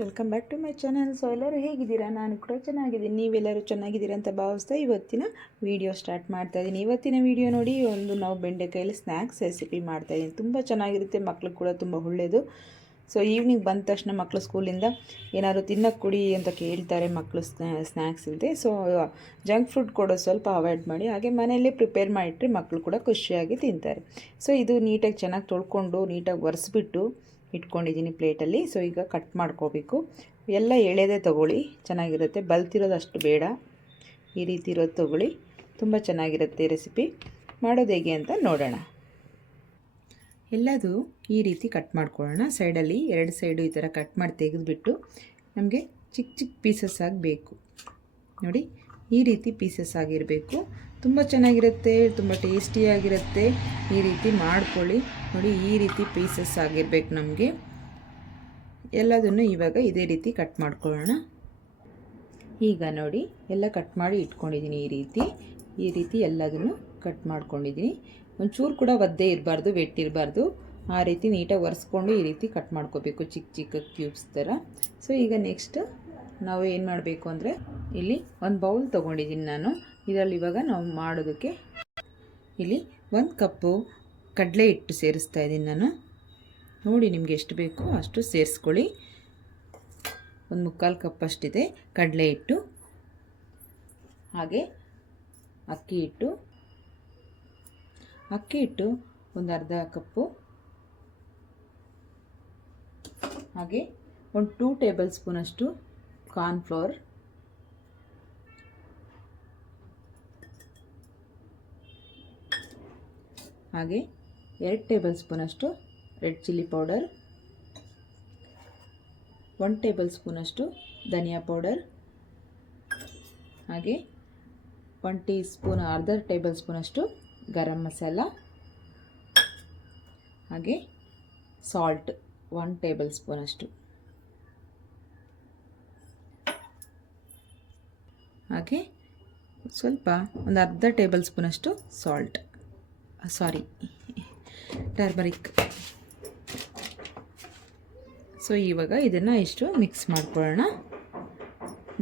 Welcome back to my channel so ಎಲ್ಲರೂ ಹೇಗಿದ್ದೀರಾ? ನಾನು ಕೂಡ ಚೆನ್ನಾಗಿದ್ದೀನಿ. ನೀವೆಲ್ಲರೂ ಚೆನ್ನಾಗಿದ್ದೀರಾ ಅಂತ ಭಾವಿಸ್ತಾ ಇವತ್ತಿನ ವೀಡಿಯೋ ಸ್ಟಾರ್ಟ್ ಮಾಡ್ತಾ ಇದ್ದೀನಿ. ಇವತ್ತಿನ ವೀಡಿಯೋ ನೋಡಿ ಒಂದು ನಾವು ಬೆಂಡೆಕಾಯಲ್ಲಿ ಸ್ನ್ಯಾಕ್ಸ್ ರೆಸಿಪಿ ಮಾಡ್ತಾ ಇದ್ದೀನಿ. ತುಂಬ ಚೆನ್ನಾಗಿರುತ್ತೆ. ಮಕ್ಳಿಗೆ ಕೂಡ ತುಂಬ ಒಳ್ಳೆಯದು ಸೊ ಈವ್ನಿಂಗ್ ಬಂದ ತಕ್ಷಣ ಮಕ್ಕಳು ಸ್ಕೂಲಿಂದ ಏನಾದರೂ ತಿನ್ನಕ್ಕೆ ಕೊಡಿ ಅಂತ ಕೇಳ್ತಾರೆ ಮಕ್ಕಳು ಸ್ನ್ಯಾಕ್ಸ್ ಇಲ್ಲದೆ ಸೊ ಜಂಕ್ ಫುಡ್ ಕೊಡೋದು ಸ್ವಲ್ಪ ಅವಾಯ್ಡ್ ಮಾಡಿ, ಹಾಗೆ ಮನೆಯಲ್ಲೇ ಪ್ರಿಪೇರ್ ಮಾಡಿಟ್ರೆ ಮಕ್ಕಳು ಕೂಡ ಖುಷಿಯಾಗಿ ತಿಂತಾರೆ. ಸೊ ಇದು ನೀಟಾಗಿ ಚೆನ್ನಾಗಿ ತೊಳ್ಕೊಂಡು ನೀಟಾಗಿ ಒರೆಸ್ಬಿಟ್ಟು ಇಟ್ಕೊಂಡಿದ್ದೀನಿ ಪ್ಲೇಟಲ್ಲಿ. ಸೊ ಈಗ ಕಟ್ ಮಾಡ್ಕೋಬೇಕು. ಎಲ್ಲ ಎಳೆದೇ ತೊಗೊಳ್ಳಿ. ಚೆನ್ನಾಗಿರುತ್ತೆ. ಬಲ್ತಿರೋದಷ್ಟು ಬೇಡ. ಈ ರೀತಿ ಇರೋದು ತೊಗೊಳ್ಳಿ. ತುಂಬ ಚೆನ್ನಾಗಿರುತ್ತೆ ರೆಸಿಪಿ ಮಾಡೋದು ಹೇಗೆ ಅಂತ ನೋಡೋಣ. ಎಲ್ಲದು ಈ ರೀತಿ ಕಟ್ ಮಾಡ್ಕೊಳ್ಳೋಣ. ಸೈಡಲ್ಲಿ ಎರಡು ಸೈಡು ಈ ಥರ ಕಟ್ ಮಾಡಿ ತೆಗೆದುಬಿಟ್ಟು ನಮಗೆ ಚಿಕ್ಕ ಚಿಕ್ಕ ಪೀಸಸ್ ಆಗಿ ಬೇಕು ನೋಡಿ, ಈ ರೀತಿ ಪೀಸಸ್ ಆಗಿರಬೇಕು. ತುಂಬ ಚೆನ್ನಾಗಿರುತ್ತೆ, ತುಂಬ ಟೇಸ್ಟಿಯಾಗಿರುತ್ತೆ. ಈ ರೀತಿ ಮಾಡ್ಕೊಳ್ಳಿ. ನೋಡಿ, ಈ ರೀತಿ ಪೀಸಸ್ ಆಗಿರ್ಬೇಕು ನಮಗೆ. ಎಲ್ಲದನ್ನು ಇವಾಗ ಇದೇ ರೀತಿ ಕಟ್ ಮಾಡ್ಕೊಳ್ಳೋಣ. ಈಗ ನೋಡಿ, ಎಲ್ಲ ಕಟ್ ಮಾಡಿ ಇಟ್ಕೊಂಡಿದ್ದೀನಿ ಈ ರೀತಿ. ಈ ರೀತಿ ಎಲ್ಲದನ್ನು ಕಟ್ ಮಾಡ್ಕೊಂಡಿದ್ದೀನಿ. ಒಂಚೂರು ಕೂಡ ಒದ್ದೆ ಇರಬಾರ್ದು, ವೆಟ್ಟಿರಬಾರ್ದು. ಆ ರೀತಿ ನೀಟಾಗಿ ಒರೆಸ್ಕೊಂಡು ಈ ರೀತಿ ಕಟ್ ಮಾಡ್ಕೋಬೇಕು, ಚಿಕ್ಕ ಚಿಕ್ಕ ಕ್ಯೂಬ್ಸ್ ಥರ. ಸೊ, ಈಗ ನೆಕ್ಸ್ಟ್ ನಾವು ಏನು ಮಾಡಬೇಕು ಅಂದರೆ, ಇಲ್ಲಿ ಒಂದು ಬೌಲ್ ತೊಗೊಂಡಿದ್ದೀನಿ ನಾನು. ಇದರಲ್ಲಿ ಇವಾಗ ನಾವು ಮಾಡೋದಕ್ಕೆ ಇಲ್ಲಿ ಒಂದು ಕಪ್ಪು ಕಡಲೆ ಹಿಟ್ಟು ಸೇರಿಸ್ತಾ ಇದ್ದೀನಿ ನಾನು. ನೋಡಿ ನಿಮಗೆ ಎಷ್ಟು ಬೇಕೋ ಅಷ್ಟು ಸೇರಿಸ್ಕೊಳ್ಳಿ. ಒಂದು ಮುಕ್ಕಾಲು ಕಪ್ ಅಷ್ಟಿದೆ ಕಡಲೆ ಹಿಟ್ಟು, ಹಾಗೆ ಅಕ್ಕಿ ಹಿಟ್ಟು. ಅಕ್ಕಿ ಹಿಟ್ಟು ಒಂದು ಅರ್ಧ ಕಪ್ಪು, ಹಾಗೆ ಒಂದು ಟೂ ಟೇಬಲ್ ಸ್ಪೂನಷ್ಟು ಕಾರ್ನ್ಫ್ಲೋರ್ ಹಾಗೆ ಎರಡು ಟೇಬಲ್ ಸ್ಪೂನಷ್ಟು red chilli powder, one table ಸ್ಪೂನಷ್ಟು ಧನಿಯಾ ಪೌಡರ್, ಹಾಗೆ ಒನ್ ಟೀ ಸ್ಪೂನ್ ಅರ್ಧ ಟೇಬಲ್ ಸ್ಪೂನಷ್ಟು ಗರಂ ಮಸಾಲ, ಹಾಗೆ ಸಾಲ್ಟ್ ಒನ್ ಟೇಬಲ್ ಸ್ಪೂನಷ್ಟು ಹಾಗೆ ಸ್ವಲ್ಪ ಒಂದು ಅರ್ಧ ಟೇಬಲ್ ಸ್ಪೂನಷ್ಟು ಸಾಲ್ಟ್. ಸಾರಿ ಟರ್ಮರಿಕ್ ಸೊ ಇವಾಗ ಇದನ್ನು ಇಷ್ಟು ಮಿಕ್ಸ್ ಮಾಡ್ಕೊಳ್ಳೋಣ.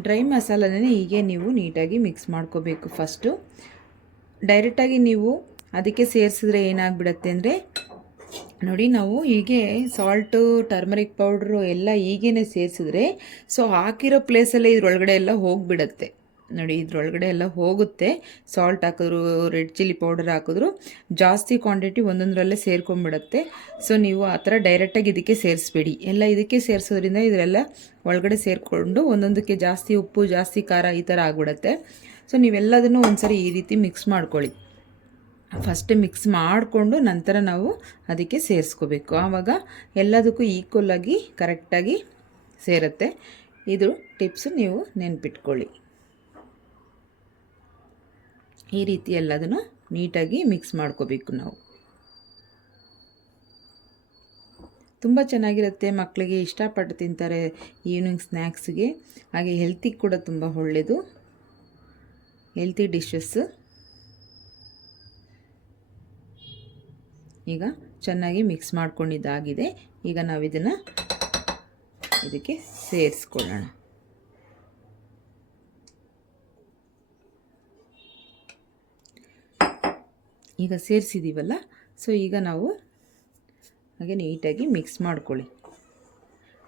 ಡ್ರೈ ಮಸಾಲನೇ ಹೀಗೆ ನೀವು ನೀಟಾಗಿ ಮಿಕ್ಸ್ ಮಾಡ್ಕೋಬೇಕು ಫಸ್ಟು ಡೈರೆಕ್ಟಾಗಿ ನೀವು ಅದಕ್ಕೆ ಸೇರಿಸಿದ್ರೆ ಏನಾಗ್ಬಿಡತ್ತೆ ಅಂದರೆ, ನೋಡಿ ನಾವು ಹೀಗೆ ಸಾಲ್ಟು ಟರ್ಮರಿಕ್ ಪೌಡ್ರು ಎಲ್ಲ ಹೀಗೇ ಸೇರಿಸಿದ್ರೆ ಸೊ ಹಾಕಿರೋ ಪ್ಲೇಸಲ್ಲೇ ಇದ್ರೊಳಗಡೆ ಎಲ್ಲ ಹೋಗಿಬಿಡತ್ತೆ. ನೋಡಿ, ಇದ್ರೊಳಗಡೆ ಎಲ್ಲ ಹೋಗುತ್ತೆ. ಸಾಲ್ಟ್ ಹಾಕಿದ್ರು ರೆಡ್ ಚಿಲ್ಲಿ ಪೌಡರ್ ಹಾಕಿದ್ರು. ಜಾಸ್ತಿ ಕ್ವಾಂಟಿಟಿ ಒಂದೊಂದರಲ್ಲೇ ಸೇರ್ಕೊಂಡ್ಬಿಡುತ್ತೆ. ಸೊ ನೀವು ಆ ಥರ ಡೈರೆಕ್ಟಾಗಿ ಇದಕ್ಕೆ ಸೇರಿಸ್ಬೇಡಿ. ಎಲ್ಲ ಇದಕ್ಕೆ ಸೇರಿಸೋದ್ರಿಂದ ಇದರೆಲ್ಲ ಒಳಗಡೆ ಸೇರಿಕೊಂಡು ಒಂದೊಂದಕ್ಕೆ ಜಾಸ್ತಿ ಉಪ್ಪು, ಜಾಸ್ತಿ ಖಾರ ಈ ಥರ ಆಗಿಬಿಡತ್ತೆ. ಸೊ ನೀವೆಲ್ಲದನ್ನು ಒಂದ್ಸರಿ ಈ ರೀತಿ ಮಿಕ್ಸ್ ಮಾಡ್ಕೊಳ್ಳಿ. ಫಸ್ಟ್ ಮಿಕ್ಸ್ ಮಾಡಿಕೊಂಡು ನಂತರ ನಾವು ಅದಕ್ಕೆ ಸೇರಿಸ್ಕೋಬೇಕು. ಆವಾಗ ಎಲ್ಲದಕ್ಕೂ ಈಕ್ವಲ್ ಆಗಿ ಕರೆಕ್ಟಾಗಿ ಸೇರುತ್ತೆ. ಇದು ಟಿಪ್ಸ್ ನೀವು ನೆನ್ಪಿಟ್ಕೊಳ್ಳಿ. ಈ ರೀತಿ ಎಲ್ಲದನ್ನು ನೀಟಾಗಿ ಮಿಕ್ಸ್ ಮಾಡ್ಕೋಬೇಕು ನಾವು. ತುಂಬ ಚೆನ್ನಾಗಿರುತ್ತೆ ಮಕ್ಕಳಿಗೆ ಇಷ್ಟಪಟ್ಟು ತಿಂತಾರೆ ಈವ್ನಿಂಗ್ ಸ್ನ್ಯಾಕ್ಸ್ಗೆ ಹಾಗೆ ಹೆಲ್ತಿಗೆ ಕೂಡ ತುಂಬ ಒಳ್ಳೆಯದು ಹೆಲ್ತಿ ಡಿಶಸ್ ಈಗ ಚೆನ್ನಾಗಿ ಮಿಕ್ಸ್ ಮಾಡ್ಕೊಂಡಿದ್ದಾಗಿದೆ. ಈಗ ನಾವು ಇದನ್ನು ಇದಕ್ಕೆ ಸೇರಿಸ್ಕೊಳ್ಳೋಣ. ಈಗ ಸೇರಿಸಿದ್ದೀವಲ್ಲ ಸೊ ಈಗ ನಾವು ಹಾಗೆ ನೀಟಾಗಿ ಮಿಕ್ಸ್ ಮಾಡ್ಕೊಳ್ಳಿ.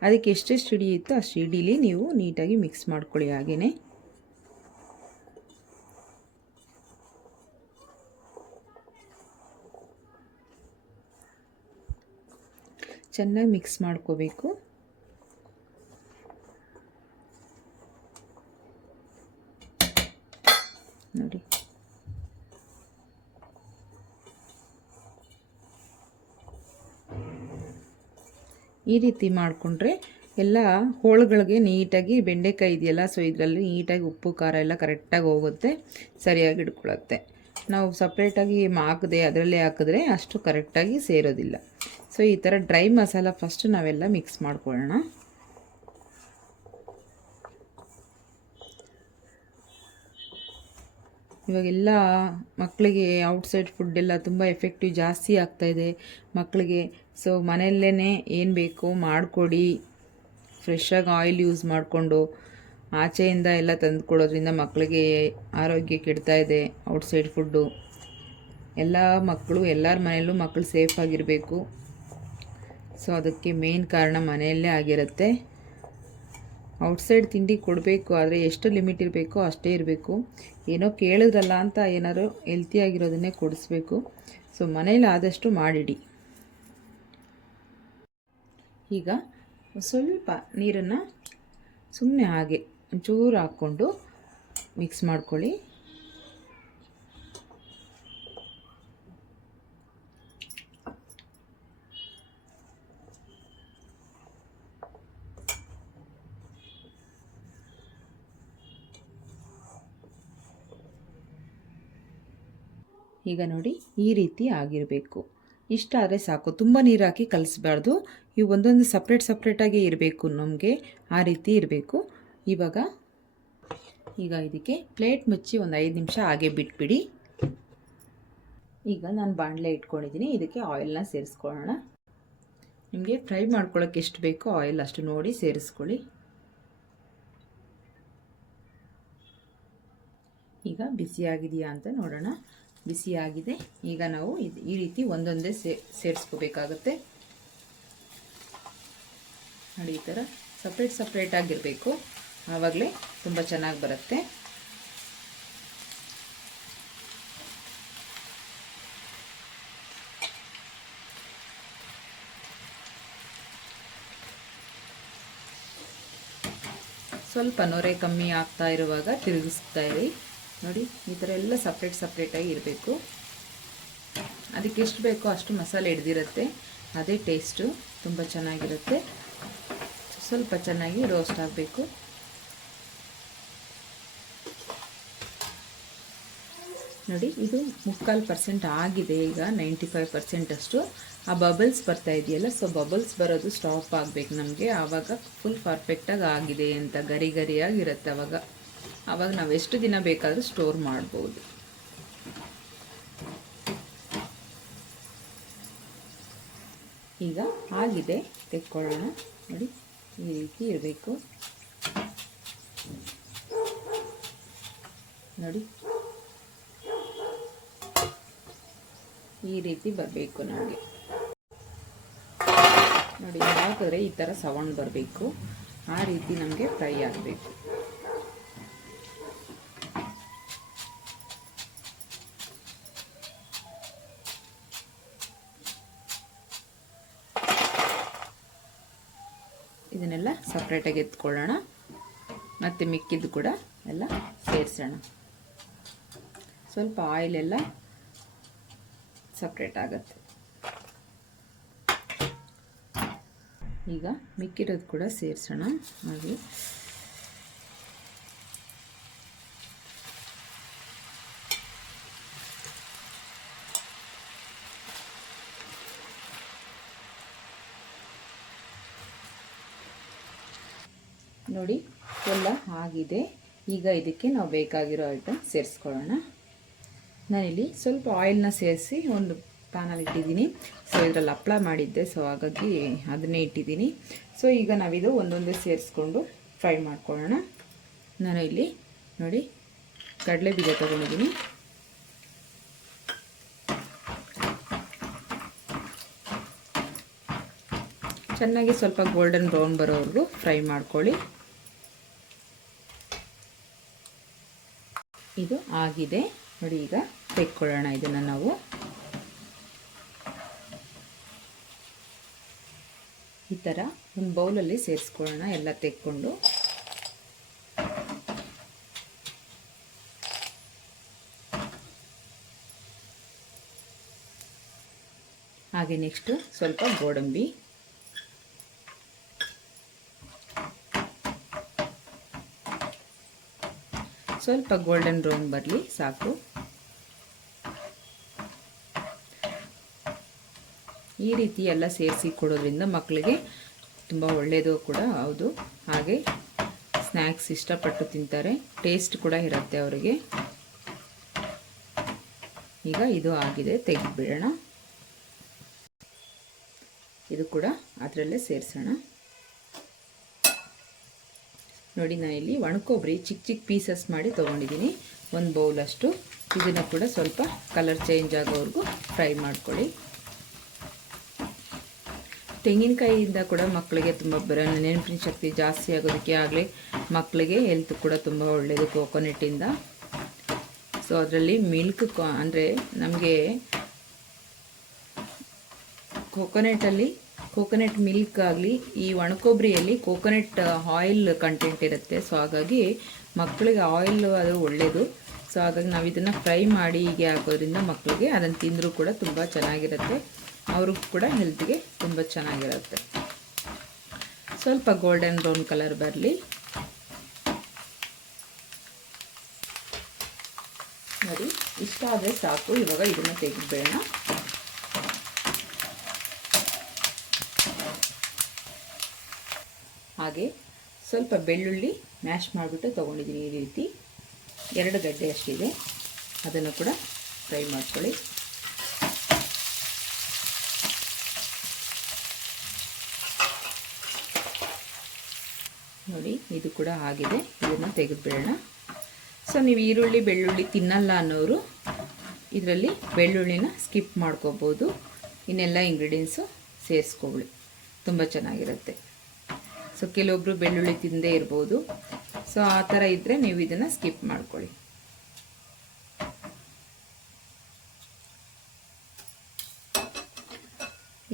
ಅದಕ್ಕೆ ಎಷ್ಟೆಷ್ಟು ಹಿಡಿಯುತ್ತೋ ಅಷ್ಟು ಹಿಡೀಲಿ ನೀವು ನೀಟಾಗಿ ಮಿಕ್ಸ್ ಮಾಡ್ಕೊಳ್ಳಿ ಹಾಗೆಯೇ ಚೆನ್ನಾಗಿ ಮಿಕ್ಸ್ ಮಾಡ್ಕೋಬೇಕು. ನೋಡಿ. ಈ ರೀತಿ ಮಾಡಿಕೊಂಡ್ರೆ ಎಲ್ಲ ಹೋಳುಗಳಿಗೆ ನೀಟಾಗಿ ಬೆಂಡೆಕಾಯಿ ಇದೆಯಲ್ಲ ಸೊ ಇದರಲ್ಲಿ ನೀಟಾಗಿ ಉಪ್ಪು, ಖಾರ ಎಲ್ಲ ಕರೆಕ್ಟಾಗಿ ಹೋಗುತ್ತೆ, ಸರಿಯಾಗಿ ಇಟ್ಕೊಳ್ಳುತ್ತೆ ನಾವು ಸಪ್ರೇಟಾಗಿ ಹಾಕದೆ ಅದರಲ್ಲೇ ಹಾಕಿದ್ರೆ ಅಷ್ಟು ಕರೆಕ್ಟಾಗಿ ಸೇರೋದಿಲ್ಲ. ಸೊ ಈ ಥರ ಡ್ರೈ ಮಸಾಲ ಫಸ್ಟ್ ನಾವೆಲ್ಲ ಮಿಕ್ಸ್ ಮಾಡ್ಕೊಳ್ಳೋಣ. ಇವಾಗೆಲ್ಲ ಮಕ್ಕಳಿಗೆ ಔಟ್ಸೈಡ್ ಫುಡ್ ಎಲ್ಲ ತುಂಬ ಎಫೆಕ್ಟಿವ್ ಜಾಸ್ತಿ ಆಗ್ತಾಯಿದೆ ಮಕ್ಕಳಿಗೆ ಸೊ ಮನೆಯಲ್ಲೇ ಏನು ಬೇಕೋ ಮಾಡಿಕೊಡಿ. ಫ್ರೆಶ್ಶಾಗಿ ಆಯಿಲ್ ಯೂಸ್ ಮಾಡಿಕೊಂಡು ಆಚೆಯಿಂದ ಎಲ್ಲ ತಂದು ಕೊಡೋದ್ರಿಂದ ಮಕ್ಕಳಿಗೆ ಆರೋಗ್ಯ ಕೆಡ್ತಾಯಿದೆ ಇದೆ ಔಟ್ಸೈಡ್ ಫುಡ್ಡು ಎಲ್ಲ ಮಕ್ಕಳು ಎಲ್ಲರ ಮನೆಯಲ್ಲೂ ಮಕ್ಕಳು ಸೇಫಾಗಿರಬೇಕು ಸೊ ಅದಕ್ಕೆ ಮೇನ್ ಕಾರಣ ಮನೆಯಲ್ಲೇ ಆಗಿರುತ್ತೆ. ಔಟ್ಸೈಡ್ ತಿಂಡಿ ಕೊಡಬೇಕು, ಆದರೆ ಎಷ್ಟು ಲಿಮಿಟ್ ಇರಬೇಕೋ ಅಷ್ಟೇ ಇರಬೇಕು. ಏನೋ ಕೇಳಿದ್ರಲ್ಲ ಅಂತ ಏನಾದ್ರು ಹೆಲ್ತಿಯಾಗಿರೋದನ್ನೇ ಕೊಡಿಸ್ಬೇಕು. ಸೊ ಮನೇಲಿ ಆದಷ್ಟು ಮಾಡಿಡಿ. ಈಗ ಸ್ವಲ್ಪ ನೀರನ್ನು ಸುಮ್ಮನೆ ಹಾಗೆ ಒಂಚೂರು ಹಾಕ್ಕೊಂಡು ಮಿಕ್ಸ್ ಮಾಡ್ಕೊಳ್ಳಿ. ಈಗ ನೋಡಿ ಈ ರೀತಿ ಆಗಿರಬೇಕು. ಇಷ್ಟ ಆದರೆ ಸಾಕು. ತುಂಬ ನೀರು ಹಾಕಿ ಕಲಿಸ್ಬಾರ್ದು. ಇವು ಒಂದೊಂದು ಸಪ್ರೇಟ್ ಸಪ್ರೇಟಾಗಿ ಇರಬೇಕು ನಮಗೆ. ಆ ರೀತಿ ಇರಬೇಕು. ಇವಾಗ ಈಗ ಇದಕ್ಕೆ ಪ್ಲೇಟ್ ಮುಚ್ಚಿ ಒಂದು ಐದು ನಿಮಿಷ ಹಾಗೆ ಬಿಟ್ಬಿಡಿ. ಈಗ ನಾನು ಬಾಣಲೆ ಇಟ್ಕೊಂಡಿದ್ದೀನಿ ಇದಕ್ಕೆ ಆಯಿಲ್ನ ಸೇರಿಸ್ಕೊಳ್ಳೋಣ. ನಿಮಗೆ ಫ್ರೈ ಮಾಡ್ಕೊಳ್ಳೋಕೆ ಎಷ್ಟು ಬೇಕೋ ಆಯಿಲ್ ಅಷ್ಟು ನೋಡಿ ಸೇರಿಸ್ಕೊಳ್ಳಿ. ಈಗ ಬಿಸಿಯಾಗಿದೆಯಾ ಅಂತ ನೋಡೋಣ. ಬಿಸಿಯಾಗಿದೆ ಈಗ ನಾವು ಈ ರೀತಿ ಒಂದೊಂದೇ ಸೇ, ಸೇರಿಸ್ಕೋಬೇಕಾಗುತ್ತೆ. ನೋಡಿ, ಈ ಥರ ಸಪ್ರೇಟ್ ಸಪ್ರೇಟಾಗಿರಬೇಕು ಆವಾಗಲೇ ತುಂಬ ಚೆನ್ನಾಗಿ ಬರುತ್ತೆ. ಸ್ವಲ್ಪ ನೊರೆ ಕಮ್ಮಿ ಆಗ್ತಾ ಇರುವಾಗ ತಿರುಗಿಸ್ತಾ ಇರಿ. ನೋಡಿ, ಈ ಥರ ಎಲ್ಲ ಸಪ್ರೇಟ್ ಸಪ್ರೇಟಾಗಿ ಇರಬೇಕು. ಅದಕ್ಕೆ ಎಷ್ಟು ಬೇಕೋ ಅಷ್ಟು ಮಸಾಲೆ ಹಿಡ್ದಿರುತ್ತೆ. ಅದೇ ಟೇಸ್ಟು ತುಂಬ ಚೆನ್ನಾಗಿರುತ್ತೆ. ಸ್ವಲ್ಪ ಚೆನ್ನಾಗಿ ರೋಸ್ಟ್ ಆಗಬೇಕು. ನೋಡಿ, ಇದು ಮುಕ್ಕಾಲು ಪರ್ಸೆಂಟ್ ಆಗಿದೆ ಈಗ ನೈಂಟಿ ಫೈವ್ ಪರ್ಸೆಂಟ್ ಅಷ್ಟು. ಆ ಬಬಲ್ಸ್ ಬರ್ತಾ ಇದೆಯಲ್ಲ ಸೊ ಬಬಲ್ಸ್ ಬರೋದು ಸ್ಟಾಪ್ ಆಗಬೇಕು ನಮಗೆ. ಆವಾಗ ಫುಲ್ ಪರ್ಫೆಕ್ಟಾಗಿ ಆಗಿದೆ ಅಂತ ಗರಿ ಗರಿಯಾಗಿರುತ್ತೆ ಅವಾಗ. ಆವಾಗ ನಾವು ಎಷ್ಟು ದಿನ ಬೇಕಾದರೂ ಸ್ಟೋರ್ ಮಾಡ್ಬೋದು. ಈಗ ಆಗಿದೆ, ತೆಕ್ಕೊಳ್ಳೋಣ. ನೋಡಿ, ಈ ರೀತಿ ಇರಬೇಕು. ನೋಡಿ. ಈ ರೀತಿ ಬರಬೇಕು ನಮಗೆ. ನೋಡಿ ಹಾಕಿದ್ರೆ ಈ ಥರ ಸೌಂಡ್ ಬರಬೇಕು. ಆ ರೀತಿ ನಮಗೆ ಫ್ರೈ ಆಗಬೇಕು. ಸಪ್ರೇಟಾಗಿ ಎತ್ಕೊಳ್ಳೋಣ. ಮತ್ತು ಮಿಕ್ಕಿದ್ದು ಕೂಡ ಎಲ್ಲ ಸೇರಿಸೋಣ. ಸ್ವಲ್ಪ ಆಯಿಲೆಲ್ಲ ಸಪ್ರೇಟ್ ಆಗುತ್ತೆ. ಈಗ ಮಿಕ್ಕಿರೋದು ಕೂಡ ಸೇರಿಸೋಣ. ಹಾಗೆ ನೋಡಿ ಎಲ್ಲ ಆಗಿದೆ. ಈಗ ಇದಕ್ಕೆ ನಾವು ಬೇಕಾಗಿರೋ ಐಟಮ್ ಸೇರಿಸ್ಕೊಳ್ಳೋಣ. ನಾನಿಲ್ಲಿ ಸ್ವಲ್ಪ ಆಯಿಲ್ನ ಸೇರಿಸಿ ಒಂದು ಪ್ಯಾನಲ್ಲಿ ಇಟ್ಟಿದ್ದೀನಿ. ಸೊ ಇದರಲ್ಲಿ ಹಪ್ಳ ಮಾಡಿದ್ದೆ. ಸೊ ಹಾಗಾಗಿ ಅದನ್ನೇ ಇಟ್ಟಿದ್ದೀನಿ. ಸೊ ಈಗ ನಾವಿದು ಒಂದೊಂದೇ ಸೇರಿಸ್ಕೊಂಡು ಫ್ರೈ ಮಾಡ್ಕೊಳ್ಳೋಣ. ನಾನು ಇಲ್ಲಿ ನೋಡಿ ಕಡಲೆ ಬೀಜ ತೊಗೊಂಡಿದ್ದೀನಿ. ಚೆನ್ನಾಗಿ ಸ್ವಲ್ಪ ಗೋಲ್ಡನ್ ಬ್ರೌನ್ ಬರೋವರೆಗೂ ಫ್ರೈ ಮಾಡ್ಕೊಳ್ಳಿ. ಇದು ಆಗಿದೆ. ನೋಡಿ, ಈಗ ತೆಕ್ಕೊಳ್ಳೋಣ ಇದನ್ನು ನಾವು. ಈ ಥರ ಒಂದು ಬೌಲಲ್ಲಿ ಸೇರಿಸ್ಕೊಳ್ಳೋಣ, ಎಲ್ಲ ತೆಕ್ಕೊಂಡು. ಹಾಗೆ ನೆಕ್ಸ್ಟು ಸ್ವಲ್ಪ ಗೋಡಂಬಿ. ಸ್ವಲ್ಪ ಗೋಲ್ಡನ್ ಬ್ರೌನ್ ಬರಲಿ, ಸಾಕು. ಈ ರೀತಿ ಎಲ್ಲ ಸೇರಿಸಿ ಕೊಡೋದ್ರಿಂದ ಮಕ್ಕಳಿಗೆ ತುಂಬ ಒಳ್ಳೆಯದು ಕೂಡ, ಹೌದು. ಹಾಗೆ ಸ್ನ್ಯಾಕ್ಸ್ ಇಷ್ಟಪಟ್ಟು ತಿಂತಾರೆ ಟೇಸ್ಟ್ ಕೂಡ ಇರುತ್ತೆ ಅವರಿಗೆ. ಈಗ ಇದು ಆಗಿದೆ, ತೆಗೆದುಬಿಡೋಣ. ಇದು ಕೂಡ ಅದರಲ್ಲೇ ಸೇರಿಸೋಣ. ನೋಡಿ ನಾನು ಇಲ್ಲಿ ಒಣಕೊಬ್ಬರಿ ಚಿಕ್ಕ ಚಿಕ್ಕ ಪೀಸಸ್ ಮಾಡಿ ತೊಗೊಂಡಿದ್ದೀನಿ ಒಂದು ಬೌಲಷ್ಟು ಇದನ್ನು ಕೂಡ ಸ್ವಲ್ಪ ಕಲರ್ ಚೇಂಜ್ ಆಗೋವರೆಗೂ ಫ್ರೈ ಮಾಡ್ಕೊಳ್ಳಿ. ತೆಂಗಿನಕಾಯಿಯಿಂದ ಕೂಡ ಮಕ್ಕಳಿಗೆ ತುಂಬ ಬರ, ನೆನಪಿನ ಶಕ್ತಿ ಜಾಸ್ತಿ ಆಗೋದಕ್ಕೆ ಆಗಲಿ ಮಕ್ಕಳಿಗೆ ಹೆಲ್ತ್ ಕೂಡ ತುಂಬ ಒಳ್ಳೆಯದು ಕೋಕೋನೆಟ್ಟಿಂದ ಸೊ ಅದರಲ್ಲಿ ಮಿಲ್ಕ್ ಅಂದರೆ ನಮಗೆ ಕೋಕೋನೆಟಲ್ಲಿ ಕೋಕೋನೆಟ್ ಮಿಲ್ಕ್ ಆಗಲಿ, ಈ ಒಣಕೊಬ್ಬರಿಯಲ್ಲಿ ಕೋಕೋನೆಟ್ ಆಯಿಲ್ ಕಂಟೆಂಟ್ ಇರುತ್ತೆ. ಸೊ ಹಾಗಾಗಿ ಮಕ್ಕಳಿಗೆ ಆಯಿಲ್ ಅದು ಒಳ್ಳೆಯದು ಸೊ ಹಾಗಾಗಿ ನಾವು ಇದನ್ನು ಫ್ರೈ ಮಾಡಿ ಹೀಗೆ ಹಾಕೋದ್ರಿಂದ ಮಕ್ಕಳಿಗೆ ಅದನ್ನು ತಿಂದರೂ ಕೂಡ ತುಂಬ ಚೆನ್ನಾಗಿರುತ್ತೆ. ಅವ್ರಿಗೂ ಕೂಡ ಹೆಲ್ತ್ಗೆ ತುಂಬ ಚೆನ್ನಾಗಿರುತ್ತೆ. ಸ್ವಲ್ಪ ಗೋಲ್ಡನ್ ಬ್ರೌನ್ ಕಲರ್ ಬರಲಿ. ನೋಡಿ, ಇಷ್ಟ ಆದರೆ ಸಾಕು. ಇವಾಗ ಇದನ್ನು ತೆಗೆದ್ಬೇಡ. ಹಾಗೆ ಸ್ವಲ್ಪ ಬೆಳ್ಳುಳ್ಳಿ ಮ್ಯಾಶ್ ಮಾಡಿಬಿಟ್ಟು ತೊಗೊಂಡಿದ್ದೀನಿ ಈ ರೀತಿ. ಎರಡು ಗಡ್ಡೆ ಅಷ್ಟಿದೆ. ಅದನ್ನು ಕೂಡ ಫ್ರೈ ಮಾಡ್ಕೊಳ್ಳಿ. ನೋಡಿ, ಇದು ಕೂಡ ಆಗಿದೆ. ಇದನ್ನು ತೆಗೆದುಬಿಡೋಣ. ಸೊ ನೀವು ಈರುಳ್ಳಿ, ಬೆಳ್ಳುಳ್ಳಿ ತಿನ್ನಲ್ಲ ಅನ್ನೋರು ಇದರಲ್ಲಿ ಬೆಳ್ಳುಳ್ಳಿನ ಸ್ಕಿಪ್ ಮಾಡ್ಕೋಬೋದು. ಇನ್ನೆಲ್ಲ ಇಂಗ್ರೀಡಿಯೆಂಟ್ಸು ಸೇರಿಸ್ಕೊಳ್ಳಿ. ತುಂಬ ಚೆನ್ನಾಗಿರುತ್ತೆ. ಸೊ ಕೆಲವೊಬ್ಬರು ಬೆಳ್ಳುಳ್ಳಿ ತಿಂದೇ ಇರ್ಬೋದು. ಸೊ ಆ ಥರ ಇದ್ದರೆ ನೀವು ಇದನ್ನು ಸ್ಕಿಪ್ ಮಾಡ್ಕೊಳ್ಳಿ.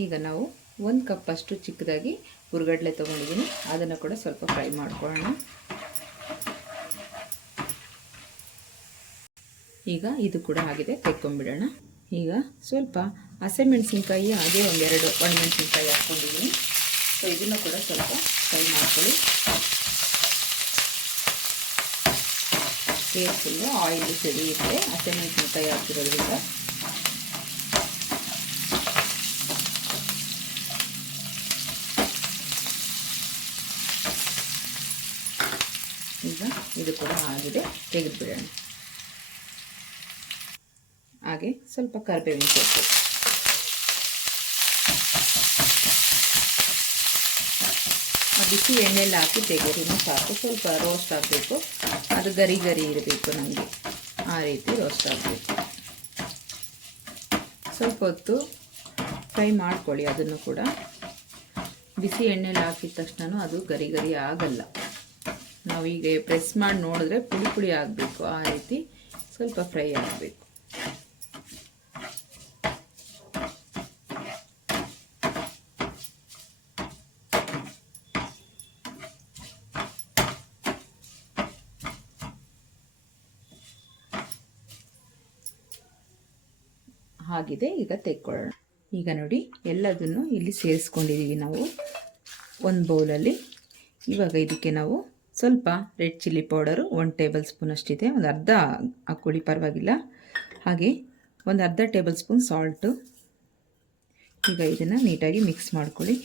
ಈಗ ನಾವು ಒಂದು ಕಪ್ಪಷ್ಟು ಚಿಕ್ಕದಾಗಿ ಹುರ್ಗಡ್ಲೆ ತೊಗೊಂಡಿದ್ದೀನಿ. ಅದನ್ನು ಕೂಡ ಸ್ವಲ್ಪ ಫ್ರೈ ಮಾಡ್ಕೊಳ್ಳೋಣ. ಈಗ ಇದು ಕೂಡ ಆಗಿದೆ ತೆಕ್ಕೊಂಬಿಡೋಣ ಈಗ ಸ್ವಲ್ಪ ಹಸಿಮೆಣಸಿನ್ಕಾಯಿ, ಹಾಗೆ ಒಂದೆರಡು ಒಣಮೆಣಸಿನ್ಕಾಯಿ ಹಾಕ್ಕೊಂಡಿದ್ದೀನಿ. ಸೊ ಇದನ್ನು ಕೂಡ ಸ್ವಲ್ಪ ಫ್ರೈ ಮಾಡ್ಕೊಳ್ಳಿ. ಕೇರ್ಫುಲ್ಲು ಆಯಿಲ್ ಸಿಡಿಯುತ್ತೆ ಹಸಿಮೆಣಸಿನ್ಕಾಯಿ ಹಾಕಿರೋದ್ರಿಂದ ಈಗ ಇದು ಕೂಡ ಆಗಿದೆ. ತೆಗೆದುಬಿಡೋಣ. ಹಾಗೆ ಸ್ವಲ್ಪ ಕರಿಬೇವಿನ ಸೊಪ್ಪು. ಬಿಸಿ ಎಣ್ಣೆಯಲ್ಲಿ ಹಾಕಿ ತೆಗೆದ್ರೂ ಸಾಕು. ಸ್ವಲ್ಪ ರೋಸ್ಟ್ ಆಗಬೇಕು. ಅದು ಗರಿ ಗರಿ ಇರಬೇಕು ನಮಗೆ. ಆ ರೀತಿ ರೋಸ್ಟ್ ಆಗಬೇಕು. ಸ್ವಲ್ಪ ಹೊತ್ತು ಫ್ರೈ ಮಾಡ್ಕೊಳ್ಳಿ ಅದನ್ನು ಕೂಡ. ಬಿಸಿ ಎಣ್ಣೆಲಿ ಹಾಕಿದ ತಕ್ಷಣ ಅದು ಗರಿ ಗರಿ ಆಗಲ್ಲ. ನಾವೀಗ ಪ್ರೆಸ್ ಮಾಡಿ ನೋಡಿದ್ರೆ ಪುಡಿ ಪುಡಿ ಆಗಬೇಕು. ಆ ರೀತಿ ಸ್ವಲ್ಪ ಫ್ರೈ ಆಗಬೇಕು. ಆಗಿದೆ. ಈಗ ತೆಕ್ಕೊಳ್ಳೋಣ ಈಗ ನೋಡಿ, ಎಲ್ಲದನ್ನು ಇಲ್ಲಿ ಸೇರಿಸ್ಕೊಂಡಿದ್ದೀವಿ ನಾವು. ಒಂದು ಬೌಲಲ್ಲಿ. ಇವಾಗ ಇದಕ್ಕೆ ನಾವು ಸ್ವಲ್ಪ ರೆಡ್ ಚಿಲ್ಲಿ ಪೌಡರು, ಒಂದು ಟೇಬಲ್ ಸ್ಪೂನ್ ಅಷ್ಟಿದೆ. ಒಂದು ಅರ್ಧ ಹಾಕ್ಕೊಳ್ಳಿ ಪರವಾಗಿಲ್ಲ. ಹಾಗೆ ಒಂದು ಅರ್ಧ ಟೇಬಲ್ ಸ್ಪೂನ್ ಸಾಲ್ಟು. ಈಗ ಇದನ್ನು ನೀಟಾಗಿ ಮಿಕ್ಸ್ ಮಾಡ್ಕೊಳ್ಳಿ.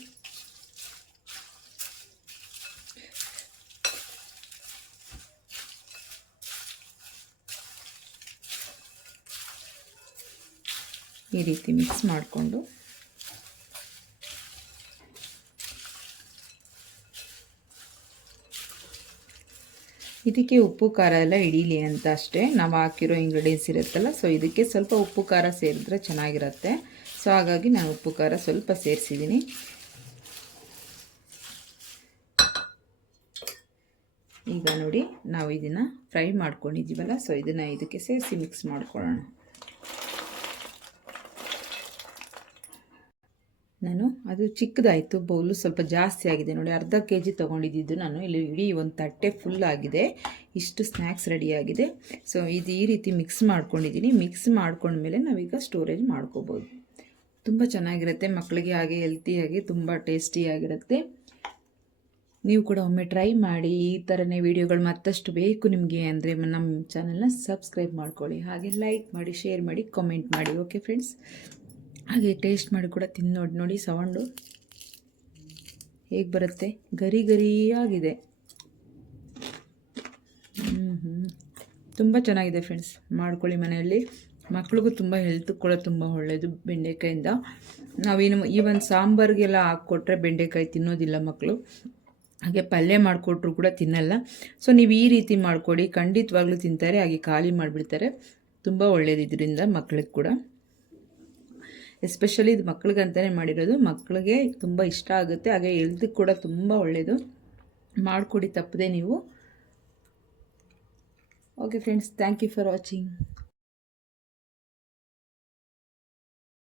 ಈ ರೀತಿ ಮಿಕ್ಸ್ ಮಾಡಿಕೊಂಡು ಇದಕ್ಕೆ ಉಪ್ಪು, ಖಾರ ಎಲ್ಲ ಹಿಡೀಲಿ ಅಂತ ಅಷ್ಟೇ. ನಾವು ಹಾಕಿರೋ ಇಂಗ್ರೀಡಿಯೆಂಟ್ಸ್ ಇರುತ್ತಲ್ಲ ಸೊ ಇದಕ್ಕೆ ಸ್ವಲ್ಪ ಉಪ್ಪು, ಖಾರ ಸೇರಿದ್ರೆ ಚೆನ್ನಾಗಿರುತ್ತೆ. ಸೊ ಹಾಗಾಗಿ ನಾನು ಉಪ್ಪು, ಖಾರ ಸ್ವಲ್ಪ ಸೇರಿಸಿದ್ದೀನಿ ಈಗ ನೋಡಿ, ನಾವು ಇದನ್ನು ಫ್ರೈ ಮಾಡ್ಕೊಂಡಿದ್ದೀವಲ್ಲ ಸೊ ಇದನ್ನು ಇದಕ್ಕೆ ಸೇರಿಸಿ ಮಿಕ್ಸ್ ಮಾಡ್ಕೊಳ್ಳೋಣ. ನಾನು, ಅದು ಚಿಕ್ಕದಾಯಿತು, ಬೌಲು ಸ್ವಲ್ಪ ಜಾಸ್ತಿ ಆಗಿದೆ. ನೋಡಿ, ಅರ್ಧ ಕೆ ಜಿ ತೊಗೊಂಡಿದ್ದು ನಾನು. ಇಲ್ಲಿ ಇಡೀ ಒಂದು ತಟ್ಟೆ ಫುಲ್ ಆಗಿದೆ. ಇಷ್ಟು ಸ್ನ್ಯಾಕ್ಸ್ ರೆಡಿಯಾಗಿದೆ ಸೊ ಇದು ಈ ರೀತಿ ಮಿಕ್ಸ್ ಮಾಡ್ಕೊಂಡಿದ್ದೀನಿ. ಮಿಕ್ಸ್ ಮಾಡ್ಕೊಂಡ್ಮೇಲೆ ನಾವೀಗ ಸ್ಟೋರೇಜ್ ಮಾಡ್ಕೋಬೋದು. ತುಂಬ ಚೆನ್ನಾಗಿರುತ್ತೆ. ಮಕ್ಕಳಿಗೆ ಹಾಗೆ ಹೆಲ್ತಿಯಾಗಿ ತುಂಬ ಟೇಸ್ಟಿಯಾಗಿರುತ್ತೆ ನೀವು ಕೂಡ ಒಮ್ಮೆ ಟ್ರೈ ಮಾಡಿ. ಈ ಥರನೇ ವಿಡಿಯೋಗಳು ಮತ್ತಷ್ಟು ಬೇಕು ನಿಮಗೆ ಅಂದರೆ ನಮ್ಮ ಚಾನಲ್ನ ಸಬ್ಸ್ಕ್ರೈಬ್ ಮಾಡ್ಕೊಳ್ಳಿ. ಹಾಗೆ ಲೈಕ್ ಮಾಡಿ ಶೇರ್ ಮಾಡಿ ಕಾಮೆಂಟ್ ಮಾಡಿ. ಓಕೆ ಫ್ರೆಂಡ್ಸ್ ಹಾಗೆ ಟೇಸ್ಟ್ ಮಾಡಿ ಕೂಡ ತಿಂದು ನೋಡಿ ನೋಡಿ ಸೌಂಡು ಹೇಗೆ ಬರುತ್ತೆ? ಗರಿ ಗರಿಯಾಗಿದೆ. ತುಂಬ ಚೆನ್ನಾಗಿದೆ ಫ್ರೆಂಡ್ಸ್ ಮಾಡ್ಕೊಳ್ಳಿ ಮನೆಯಲ್ಲಿ. ಮಕ್ಳಿಗೂ ತುಂಬ ಹೆಲ್ತ್ ಕೂಡ ತುಂಬ ಒಳ್ಳೆಯದು ಬೆಂಡೆಕಾಯಿಂದ. ನಾವೇನು ಈ ಒಂದು ಸಾಂಬಾರಿಗೆಲ್ಲ ಹಾಕ್ಕೊಟ್ರೆ ಬೆಂಡೆಕಾಯಿ ತಿನ್ನೋದಿಲ್ಲ ಮಕ್ಕಳು ಹಾಗೆ ಪಲ್ಯ ಮಾಡಿಕೊಟ್ರು ಕೂಡ ತಿನ್ನಲ್ಲ. ಸೊ ನೀವು ಈ ರೀತಿ ಮಾಡಿಕೊಡಿ. ಖಂಡಿತವಾಗ್ಲೂ ತಿಂತಾರೆ, ಹಾಗೆ ಖಾಲಿ ಮಾಡಿಬಿಡ್ತಾರೆ. ತುಂಬ ಒಳ್ಳೆಯದು ಇದರಿಂದ ಮಕ್ಳಿಗೆ ಕೂಡ. ಎಸ್ಪೆಷಲಿ ಇದು ಮಕ್ಳಿಗಂತಲೇ ಮಾಡಿರೋದು. ಮಕ್ಕಳಿಗೆ ತುಂಬ ಇಷ್ಟ ಆಗುತ್ತೆ. ಹಾಗೆ ಹೆಲ್ತ್ಗೆ ಕೂಡ ತುಂಬ ಒಳ್ಳೆಯದು ಮಾಡಿಕೊಡಿ ತಪ್ಪದೆ ನೀವು. Okay friends thank you for watching